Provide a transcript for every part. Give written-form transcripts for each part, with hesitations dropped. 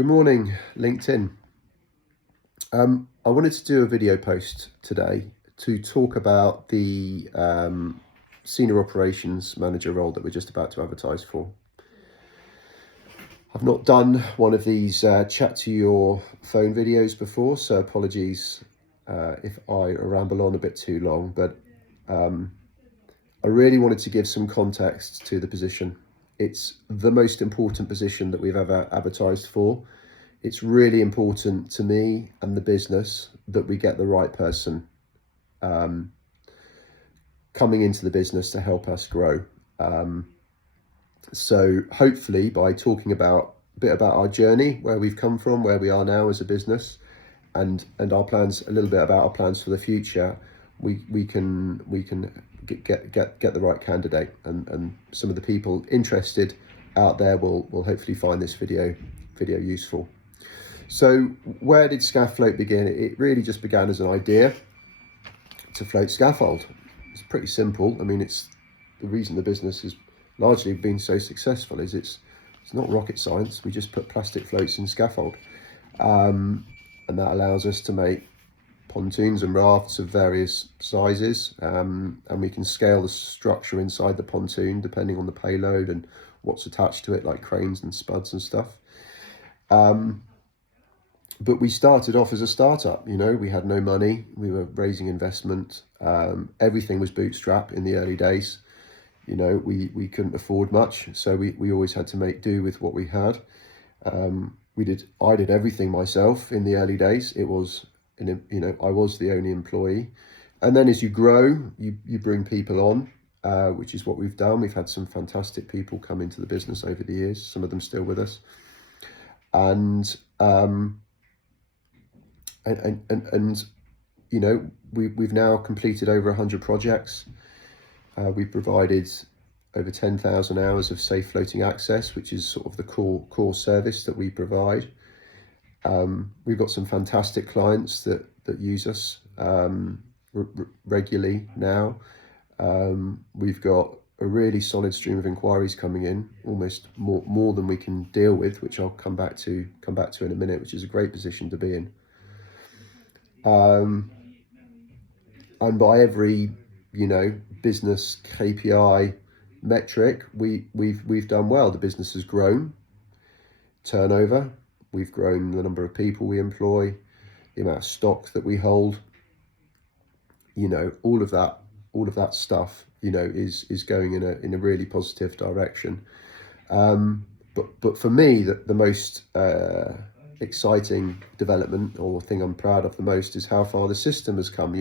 Good morning, LinkedIn. I wanted to do a video post today to talk about the senior operations manager role that we're just about to advertise for. I've not done one of these chat to your phone videos before, so apologies if I ramble on a bit too long, but I really wanted to give some context to the position. It's the most important position that we've ever advertised for. It's really important to me and the business that we get the right person coming into the business to help us grow. So hopefully by talking a bit about our journey, where we've come from, where we are now as a business, and our plans, a little bit about our plans for the future, we can get the right candidate, and some of the people interested out there will hopefully find this video useful. So where did ScaffFloat begin? It really just began as an idea to float scaffold. It's pretty simple. I mean, it's the reason the business has largely been so successful is it's not rocket science. We just put plastic floats in scaffold, and that allows us to make pontoons and rafts of various sizes, and we can scale the structure inside the pontoon depending on the payload and what's attached to it, like cranes and spuds and stuff. But we started off as a startup. We had no money. We were raising investment. Everything was bootstrap in the early days. We couldn't afford much, so we always had to make do with what we had. I did everything myself in the early days. It was, I was the only employee. And then as you grow, you bring people on, which is what we've done. We've had some fantastic people come into the business over the years, some of them still with us. And we've now completed over 100 projects. We've provided over 10,000 hours of safe floating access, which is sort of the core service that we provide. We've got some fantastic clients that use us regularly now. We've got a really solid stream of inquiries coming in, almost more than we can deal with, which I'll come back to in a minute, which is a great position to be in. And by every business KPI metric, we've done well. The business has grown turnover, we've grown the number of people we employ, the amount of stock that we hold. All of that stuff is going in a really positive direction. But for me, the most exciting development, or thing I'm proud of the most, is how far the system has come.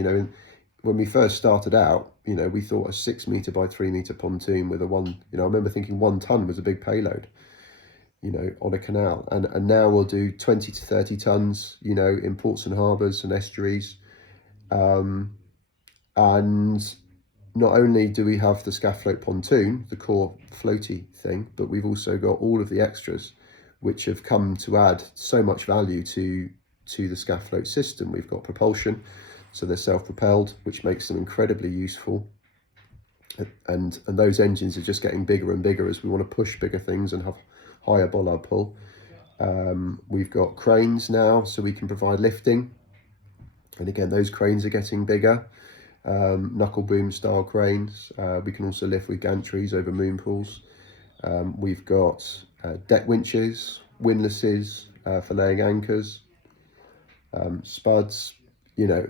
When we first started out, we thought a 6 metre by 3 metre pontoon with I remember thinking 1 ton was a big payload, on a canal. And now we'll do 20 to 30 tons, in ports and harbours and estuaries. And not only do we have the ScaffFloat pontoon, the core floaty thing, but we've also got all of the extras, which have come to add so much value to the ScaffFloat system. We've got propulsion, so they're self-propelled, which makes them incredibly useful. And those engines are just getting bigger and bigger as we want to push bigger things and have higher bollard pull. We've got cranes now, so we can provide lifting. And again, those cranes are getting bigger. Knuckle boom style cranes. We can also lift with gantries over moon pools. We've got deck winches, windlasses for laying anchors, spuds.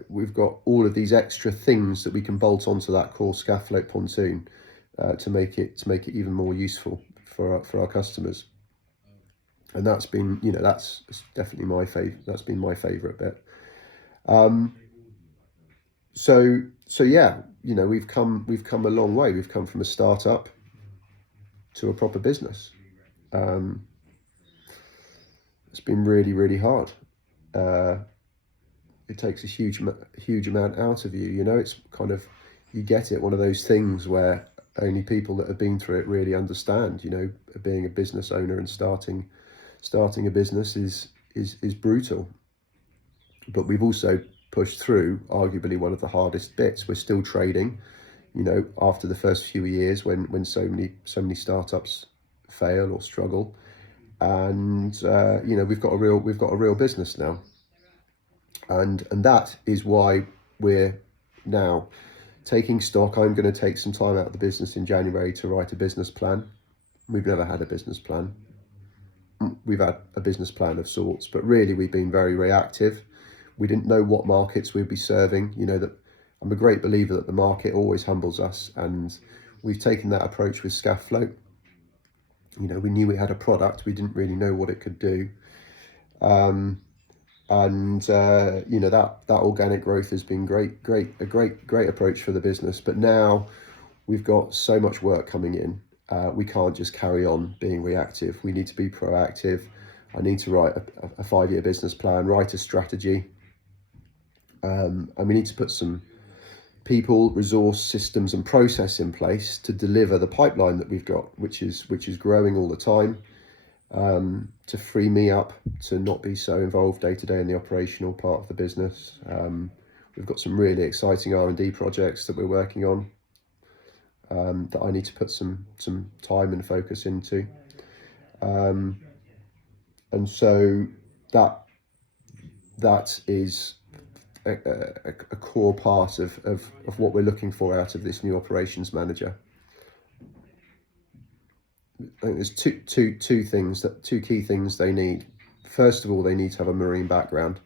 We've got all of these extra things that we can bolt onto that core ScaffFloat pontoon to make it even more useful for our customers. And that's been, that's definitely my favorite. That's been my favorite bit. So yeah, we've come a long way. We've come from a startup to a proper business. It's been really, really hard. It takes a huge amount out of you. It's kind of, you get it, one of those things where only people that have been through it really understand. Being a business owner and starting a business is brutal. But we've also pushed through arguably one of the hardest bits. We're still trading, after the first few years when so many startups fail or struggle. and we've got a real business now, and that is why we're now taking stock. I'm going to take some time out of the business in January to write a business plan. We've never had a business plan. We've had a business plan of sorts, but really we've been very reactive. We didn't know what markets we'd be serving. That I'm a great believer that the market always humbles us, and we've taken that approach with ScaffFloat. We knew we had a product, we didn't really know what it could do. That organic growth has been a great approach for the business. But now we've got so much work coming in. We can't just carry on being reactive. We need to be proactive. I need to write a 5-year business plan, write a strategy, and we need to put some people, resource, systems and process in place to deliver the pipeline that we've got, which is growing all the time, to free me up to not be so involved day to day in the operational part of the business. We've got some really exciting R&D projects that we're working on, that I need to put some time and focus into, and so that is a core part of what we're looking for out of this new operations manager. I think there's two key things they need. First of all, they need to have a marine background.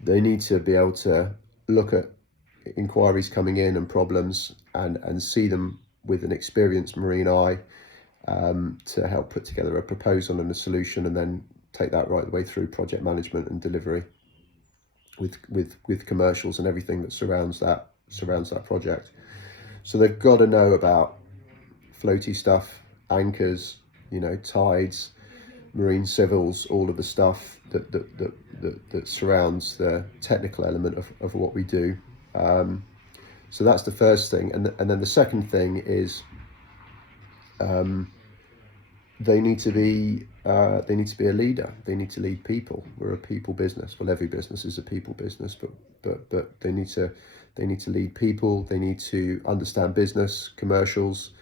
They need to be able to look at inquiries coming in and problems and see them with an experienced marine eye, to help put together a proposal and a solution, and then take that right the way through project management and delivery with commercials and everything that surrounds that project. So they've got to know about floaty stuff, anchors, tides, marine civils, all of the stuff that surrounds the technical element of what we do. So that's the first thing, and then the second thing is, they need to be a leader. They need to lead people. We're a people business. Well, every business is a people business, but they need to lead people. They need to understand business, commercials,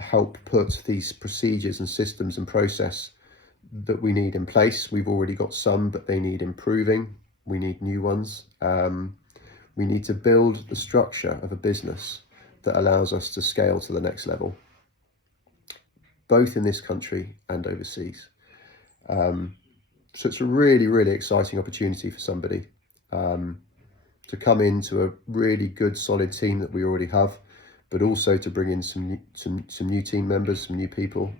help put these procedures and systems and process that we need in place. We've already got some, but they need improving. We need new ones. We need to build the structure of a business that allows us to scale to the next level, both in this country and overseas. So it's a really, really exciting opportunity for somebody, to come into a really good, solid team that we already have, but also to bring in some new team members, some new people,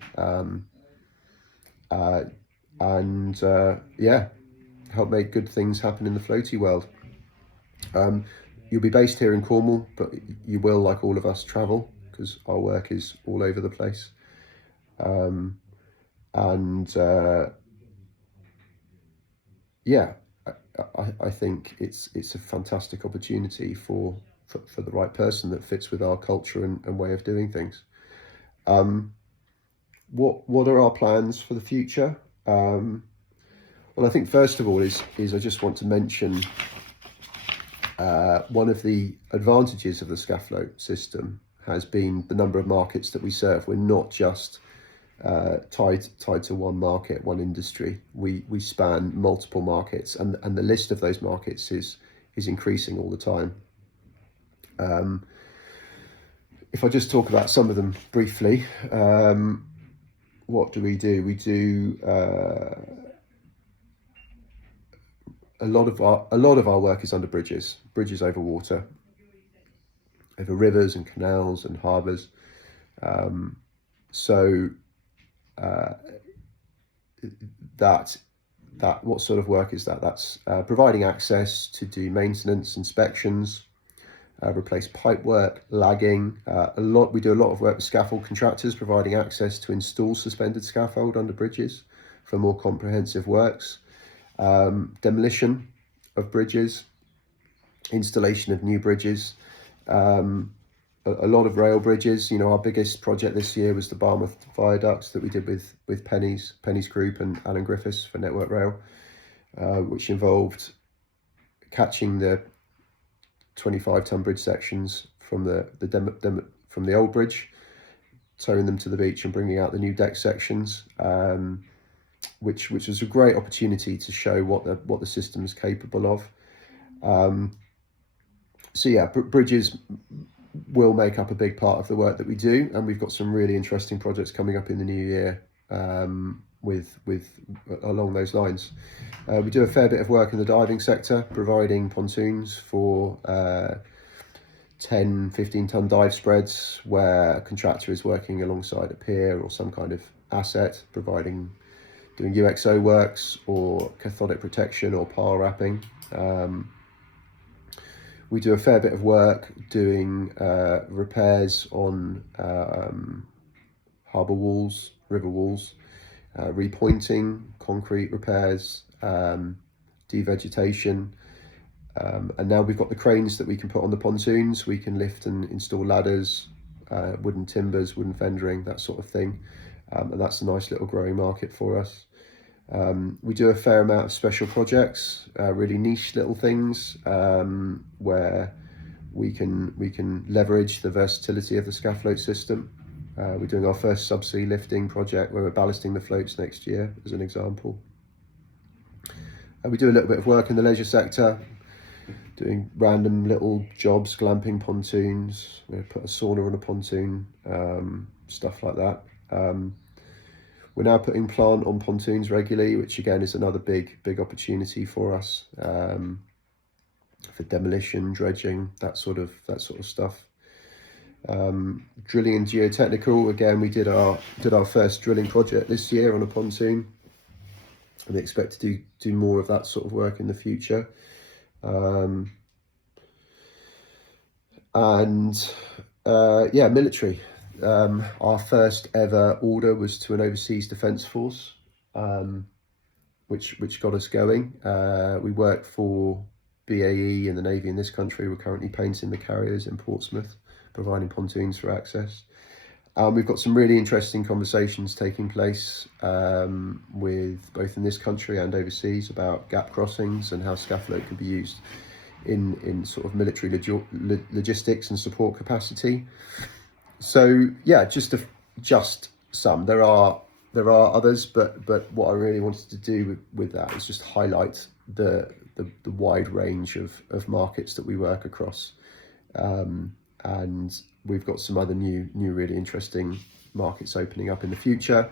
help make good things happen in the floaty world. You'll be based here in Cornwall, but you will, like all of us, travel, because our work is all over the place. I think it's a fantastic opportunity for the right person that fits with our culture and way of doing things. What are our plans for the future? Well, I think first of all is I just want to mention, one of the advantages of the ScaffFloat system has been the number of markets that we serve. We're not just tied to one market, one industry. We span multiple markets, and the list of those markets is increasing all the time. If I just talk about some of them briefly, what do? We do a lot of our work is under bridges over water, over rivers and canals and harbours. That what sort of work is that? That's providing access to do maintenance, inspections, replace pipe work, lagging. We do a lot of work with scaffold contractors, providing access to install suspended scaffold under bridges for more comprehensive works. Demolition of bridges, installation of new bridges, a lot of rail bridges. Our biggest project this year was the Barmouth Viaducts that we did with Penny's Group and Alan Griffiths for Network Rail, which involved catching the 25-ton bridge sections from the old bridge, towing them to the beach and bringing out the new deck sections, which was a great opportunity to show what the system is capable of. So yeah, bridges will make up a big part of the work that we do, and we've got some really interesting projects coming up in the new year with along those lines. We do a fair bit of work in the diving sector, providing pontoons for 10-15 ton dive spreads, where a contractor is working alongside a pier or some kind of asset, doing UXO works or cathodic protection or pile wrapping. We do a fair bit of work doing repairs on harbour walls, river walls, repointing, concrete repairs, devegetation. And now we've got the cranes that we can put on the pontoons. We can lift and install ladders, wooden timbers, wooden fendering, that sort of thing. And that's a nice little growing market for us. We do a fair amount of special projects, really niche little things, where we can leverage the versatility of the ScaffFloat system. We're doing our first subsea lifting project where we're ballasting the floats next year, as an example. We do a little bit of work in the leisure sector, doing random little jobs, glamping pontoons. We put a sauna on a pontoon, stuff like that. We're now putting plant on pontoons regularly, which again is another big opportunity for us, for demolition, dredging, that sort of stuff. Drilling and geotechnical, again, we did our first drilling project this year on a pontoon, and we expect to do more of that sort of work in the future. Yeah, military. Our first ever order was to an overseas defence force, which got us going. We work for BAE and the Navy in this country. We're currently painting the carriers in Portsmouth, providing pontoons for access. We've got some really interesting conversations taking place with both in this country and overseas about gap crossings and how ScaffFloat can be used in sort of military logistics and support capacity. So yeah, just some. There are others, but what I really wanted to do with that is just highlight the wide range of markets that we work across, and we've got some other new really interesting markets opening up in the future.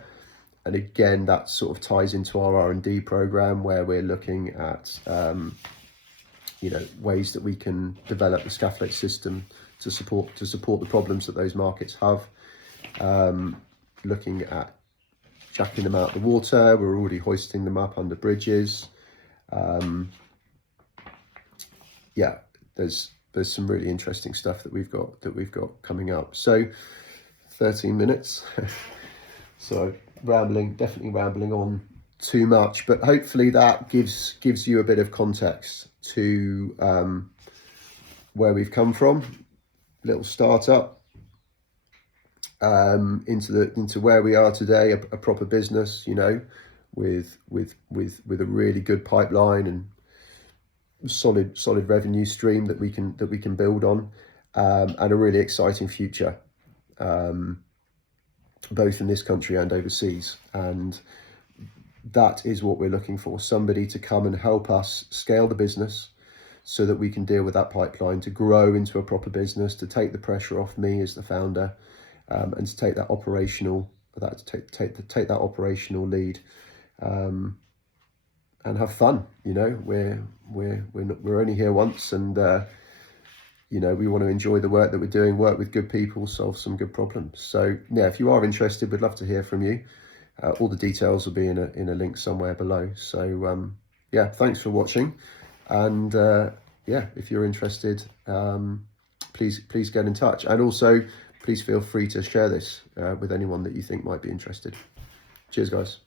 And again, that sort of ties into our R&D program, where we're looking at ways that we can develop the ScaffFloat system to support the problems that those markets have. Looking at jacking them out of the water. We're already hoisting them up under bridges. Yeah, there's some really interesting stuff that we've got coming up. So 13 minutes. So definitely rambling on too much, but hopefully that gives you a bit of context to where we've come from. Little startup into where we are today, a proper business, with a really good pipeline and solid revenue stream that we can build on, and a really exciting future, both in this country and overseas. And that is what we're looking for: somebody to come and help us scale the business, so that we can deal with that pipeline, to grow into a proper business, to take the pressure off me as the founder, and to take that operational lead, and have fun. We're only here once, and we want to enjoy the work that we're doing, work with good people, solve some good problems. So yeah, if you are interested, we'd love to hear from you. All the details will be in a link somewhere below. So yeah, thanks for watching. And yeah, if you're interested, please get in touch, and also please feel free to share this with anyone that you think might be interested. Cheers, guys.